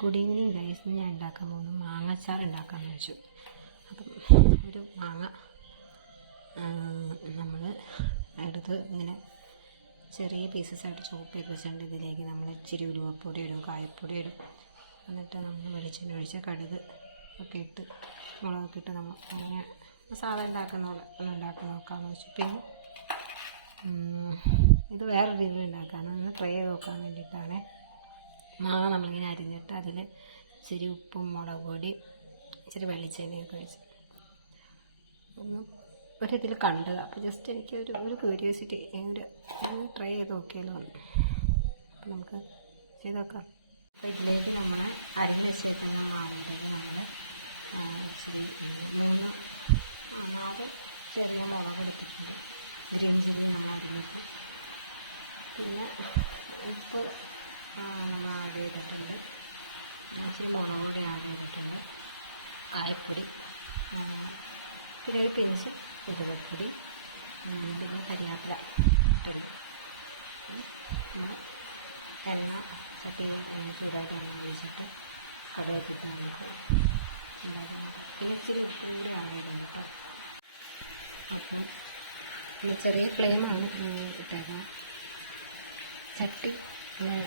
Good evening guys ഞാൻ ഉണ്ടാക്കാൻ പോകുന്നു മാങ്ങച്ചാർ ഉണ്ടാക്കാമെന്ന് വെച്ചു അപ്പം ഒരു മാങ്ങ നമ്മൾ എടുത്ത് ഇങ്ങനെ ചെറിയ പീസസ് ആയിട്ട് ചോപ്പ് ചെയ്ത് വെച്ചിട്ടുണ്ട്. ഇതിലേക്ക് നമ്മൾ ഇച്ചിരി ഉലുവപ്പൊടി ഇടും കായപ്പൊടി ഇടും എന്നിട്ട് നമ്മൾ വെളിച്ചെണ്ണ ഒഴിച്ച് കടുക് ഒക്കെ ഇട്ട് മുളകൊക്കെ ഇട്ട് നമ്മൾ അങ്ങനെ സാധാരണ ഉണ്ടാക്കുന്ന പോലെ ഉണ്ടാക്കി നോക്കാമെന്ന് വെച്ചു പിന്നെ ഇത് വേറെ രീതിയിൽ ഉണ്ടാക്കാമെന്ന് ട്രൈ ചെയ്ത് നോക്കാൻ വേണ്ടിയിട്ടാണ്. മാങ്ങ നമ്മളിങ്ങനെ അരിഞ്ഞിട്ട് അതിൽ ഇച്ചിരി ഉപ്പും മുളക് പൊടി ഇച്ചിരി വെളിച്ചെണ്ണയൊക്കെ ഒഴിച്ച്. ഒന്ന് ഒരിതിൽ കണ്ടത്. അപ്പോൾ ജസ്റ്റ് എനിക്ക് ഒരു ഒരു ക്യൂരിയോസിറ്റി ഒരു ട്രൈ ചെയ്ത് നോക്കിയാലോ അപ്പോൾ നമുക്ക് ചെയ്ത് നോക്കാം. അപ്പോൾ ഇതിലേക്ക് നമ്മൾ അരച്ച് വെച്ചിരിക്കുന്ന നമ്മൾ മാവ് ചെറിയ മുളക് ഇട്ടിട്ടുണ്ട് പിന്നെ ഉപ്പ് നമ്മൾ ആഡ് ചെയ്തിട്ടുണ്ട് കുറച്ച് മുളക് ആഡ് ചെയ്തിട്ടുണ്ട് കായപ്പൊടി പിന്നെ ഒരു പിഞ്ച് കുതിരപ്പൊടി പിന്നെ കരിയാപ്പില എണ്ണ ചട്ടി ചൂടാക്കി ഉപയോഗിച്ചിട്ട് കടുക് പിന്നെ ഇച്ചിരി ആഡ് ചെയ്തിട്ടുണ്ട് പിന്നെ ചെറിയ ഫ്ലെയിമാണ് കിട്ടുന്നത് ചട്ടി ഇങ്ങനെ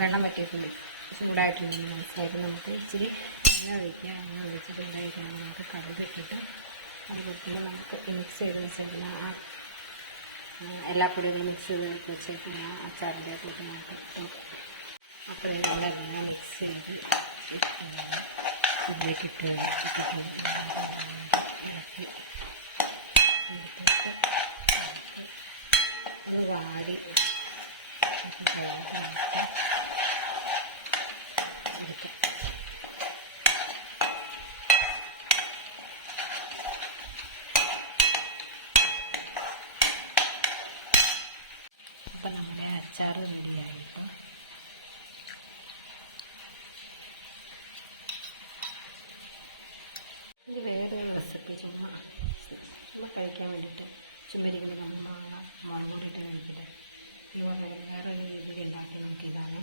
വെള്ളം പറ്റിയിട്ടില്ല ചൂടായിട്ടുണ്ടെന്ന് മനസ്സിലായിട്ട് നമുക്ക് ഇച്ചിരി എണ്ണ ഒഴിക്കുക. എണ്ണ ഒഴിച്ചിട്ട് ഉണ്ടായിരിക്കണം നമുക്ക് കടുക് ഇട്ടിട്ട് അത് വെക്കുമ്പോൾ നമുക്ക് മിക്സ് ചെയ്ത് വെച്ചിരിക്കുന്ന ആ എല്ലാ പൊടികളും മിക്സ് ചെയ്ത് വെച്ചേക്കുന്ന അച്ചാറിന്റെ കൂട്ടി നമുക്ക് അപ്പോഴേ അവിടെ എല്ലാം മിക്സ് ചെയ്ത് ഇതിലേക്ക് ഇട്ട് ഇളക്കി വാടി അപ്പം നമ്മുടെ അച്ചാർ റെഡിയായി ഇപ്പോൾ ഇത് വേറൊരു റെസിപ്പി ചുമ്മാ ചുമ്മാ കഴിക്കാൻ വേണ്ടിയിട്ട് ചുമരികൾ നമ്മൾ മാങ്ങ മുളകിട്ട് കഴിക്കട്ടെ. ഇതുപോലെ വേറൊരു രീതിയിൽ ഉണ്ടാക്കി നോക്കിയതാണ്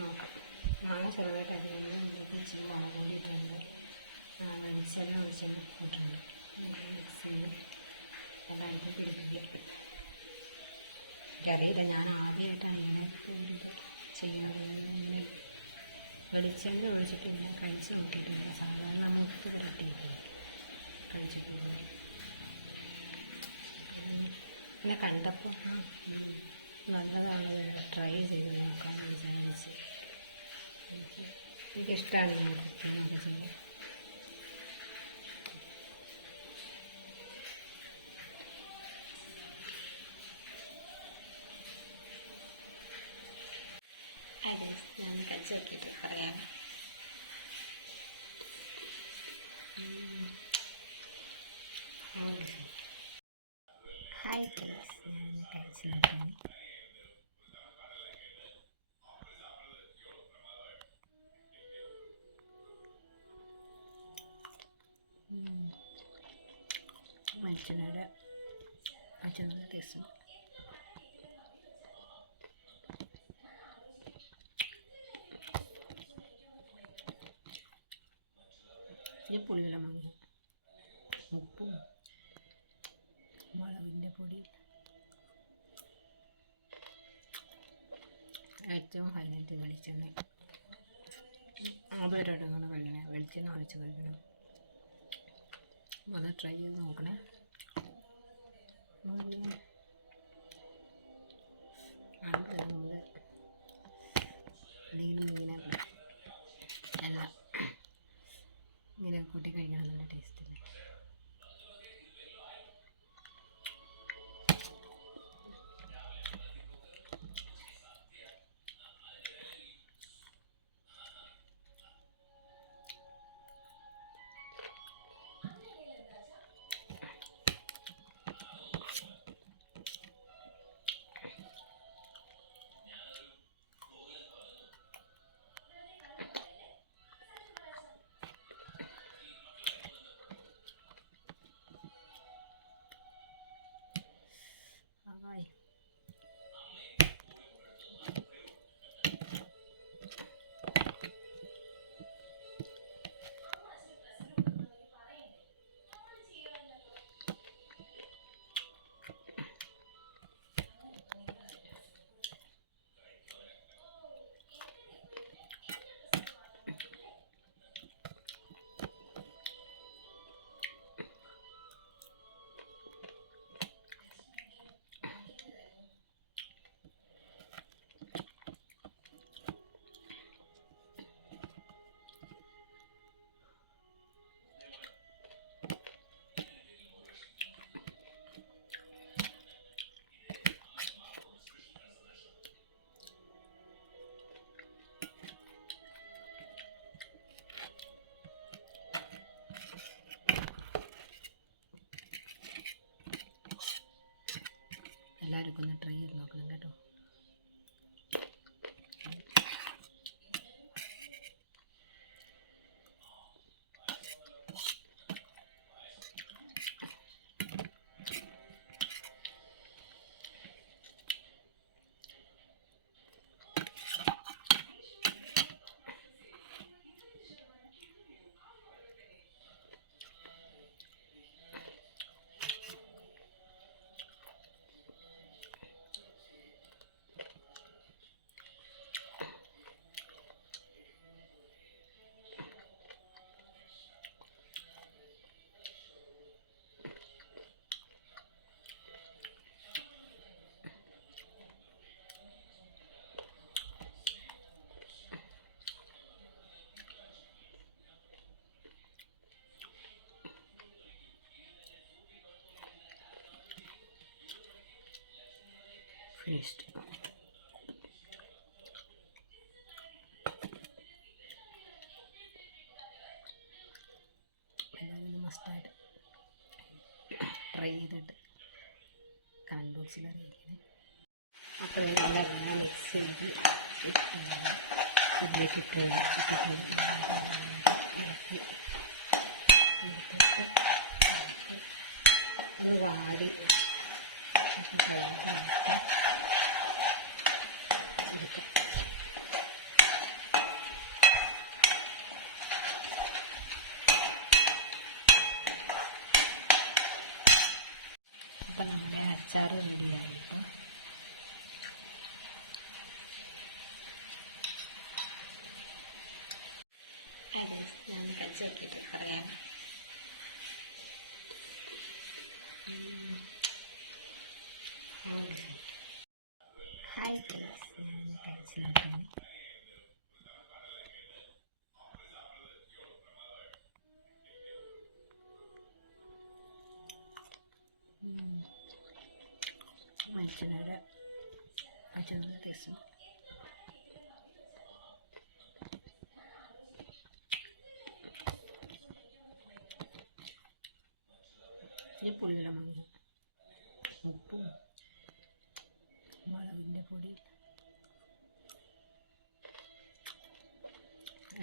നോക്കാം. മാങ്ങ ചെറുതായിട്ട് കഴിഞ്ഞാൽ ഇച്ചിരി മുളക് കൂടിയിട്ടുണ്ട് വെളിച്ചെണ്ണ ഒഴിച്ചിട്ട് ഇട്ടിട്ടുണ്ട് മിക്സ് ഞാൻ ആദ്യമായിട്ടാണ് ഇങ്ങനെ ചെയ്യുന്നത് വെളിച്ചെണ്ണ ഒഴിച്ചിട്ട് ഇങ്ങനെ കഴിച്ച് നോക്കിയിട്ടുണ്ട്. സാധാരണ നമുക്ക് കിട്ടിയില്ല പിന്നെ കണ്ടപ്പോൾ നല്ലതാണ് ട്രൈ ചെയ്ത്. നോക്കാൻ വിചാരിച്ച് എനിക്കിഷ്ടമാണ് മനുഷ്യനോട് മറ്റൊരു ടേസ്റ്റ് ഉണ്ട് പിന്നെ പുളിവെള്ളം വാങ്ങി ഉപ്പും മുളകിന്റെ പൊടി. ഏറ്റവും ഹൈലൈറ്റ് വെളിച്ചെണ്ണ. ആദ്യമായിട്ടാണ് കഴിക്കണേ വെളിച്ചെണ്ണ ഒഴിച്ച് കഴിക്കണം അത് ട്രൈ ചെയ്ത് നോക്കണേ നല്ല അടുത്ത നമ്മൾ അല്ലെങ്കിൽ ഇങ്ങനെ കൂട്ടി കഴിക്കണം നല്ല ടേസ്റ്റ് con ഫിനിഷ്ഡ് എല്ലാവരും മസ്റ്റായിട്ട് ട്രൈ ചെയ്തിട്ട് കമന്റ് ബോക്സിൽ അറിയിക്കണേ അത്രയും മിക്സ് ചെയ്ത് ഇതിലേക്ക് ഇട്ട് അപ്പം നമ്മുടെ അച്ചാർ റെഡിയായി ഞാൻ ഇനി പുളിയുടെ മങ്ങി ഉപ്പും മുളകിന്റെ പൊടി.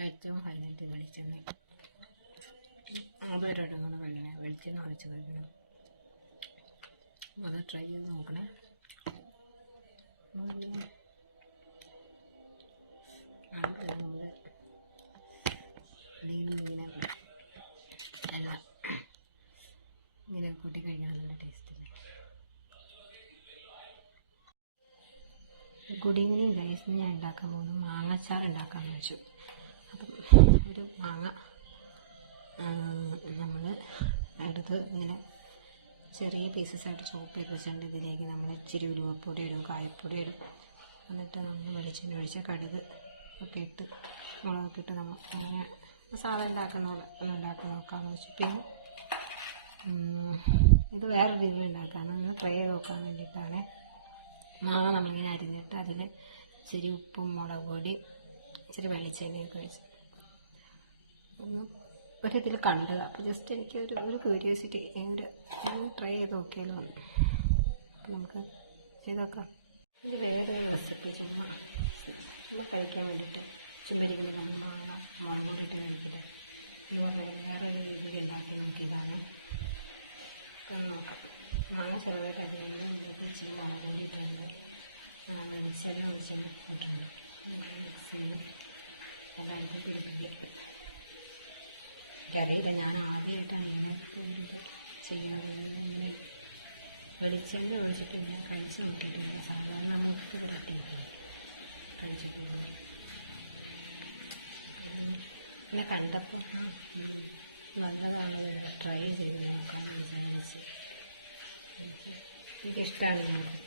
ഏറ്റവും ഹൈലൈറ്റ് വെളിച്ചെണ്ണ. അതൊരിടങ്ങുന്ന വെള്ളണ വെളിച്ചെണ്ണ ഒഴിച്ച് കഴിക്കണം. അത് ട്രൈ ചെയ്ത് നോക്കണേ. ഗുഡ് ഈവനിങ് ഗൈസ് ഞാൻ ഉണ്ടാക്കാൻ പോകുന്നു മാങ്ങച്ചാർ ഉണ്ടാക്കാമെന്ന് വെച്ചു അപ്പം ഒരു മാങ്ങ നമ്മൾ എടുത്ത് ഇങ്ങനെ ചെറിയ പീസസ് ആയിട്ട് ചോപ്പ് ചെയ്ത് വെച്ചിട്ടുണ്ട്. ഇതിലേക്ക് നമ്മൾ ഇച്ചിരി ഉലുവപ്പൊടി ഇടും കായപ്പൊടി ഇടും. എന്നിട്ട് നമ്മൾ വെളിച്ചെണ്ണ ഒഴിച്ച് കടുക് ഒക്കെ ഇട്ട് മുളകൊക്കെ ഇട്ട് നമ്മൾ അങ്ങനെ മസാല ഉണ്ടാക്കുന്ന പോലെ ഉണ്ടാക്കി നോക്കാമെന്ന് വെച്ചു പിന്നെ ഇത് വേറെ രീതിയിൽ ഉണ്ടാക്കാണ് ഒന്ന് ട്രൈ ചെയ്ത് നോക്കാൻ വേണ്ടിയിട്ടാണ് മാങ്ങ നമ്മളിങ്ങനെ അരിഞ്ഞിട്ട് അതിൽ ഇച്ചിരി ഉപ്പും മുളക് പൊടി ഇച്ചിരി വെളിച്ചെണ്ണയൊക്കെ ഒഴിച്ച് ഒന്ന് ഒരു ഇതിൽ കണ്ടത്. അപ്പോൾ ജസ്റ്റ് എനിക്ക് ഒരു ഒരു ക്യൂരിയോസിറ്റി ഒരു ട്രൈ ചെയ്ത് നോക്കിയാലോ അപ്പോൾ നമുക്ക് ചെയ്ത് നോക്കാം. ഇത് വേറൊരു റെസിപ്പി കഴിക്കാൻ വേണ്ടിയിട്ട് ചുമരികൾ ചെറുതായിട്ട് മുളക് എനിക്കറിയില്ല ഞാൻ ആദ്യമായിട്ടാണ് ഇങ്ങനെ ചെയ്യുന്നത് വെളിച്ചെണ്ണ ഒഴിച്ചിട്ട് ഇങ്ങനെ കഴിച്ച് സാധാരണ നമുക്ക് ഉണ്ടാക്കിയിട്ടില്ല കഴിച്ചിട്ടുണ്ട് കണ്ടപ്പോൾ നല്ലതാണ് ട്രൈ ചെയ്ത് നോക്കാൻ വിചാരിച്ച് എനിക്കിഷ്ടമാണ്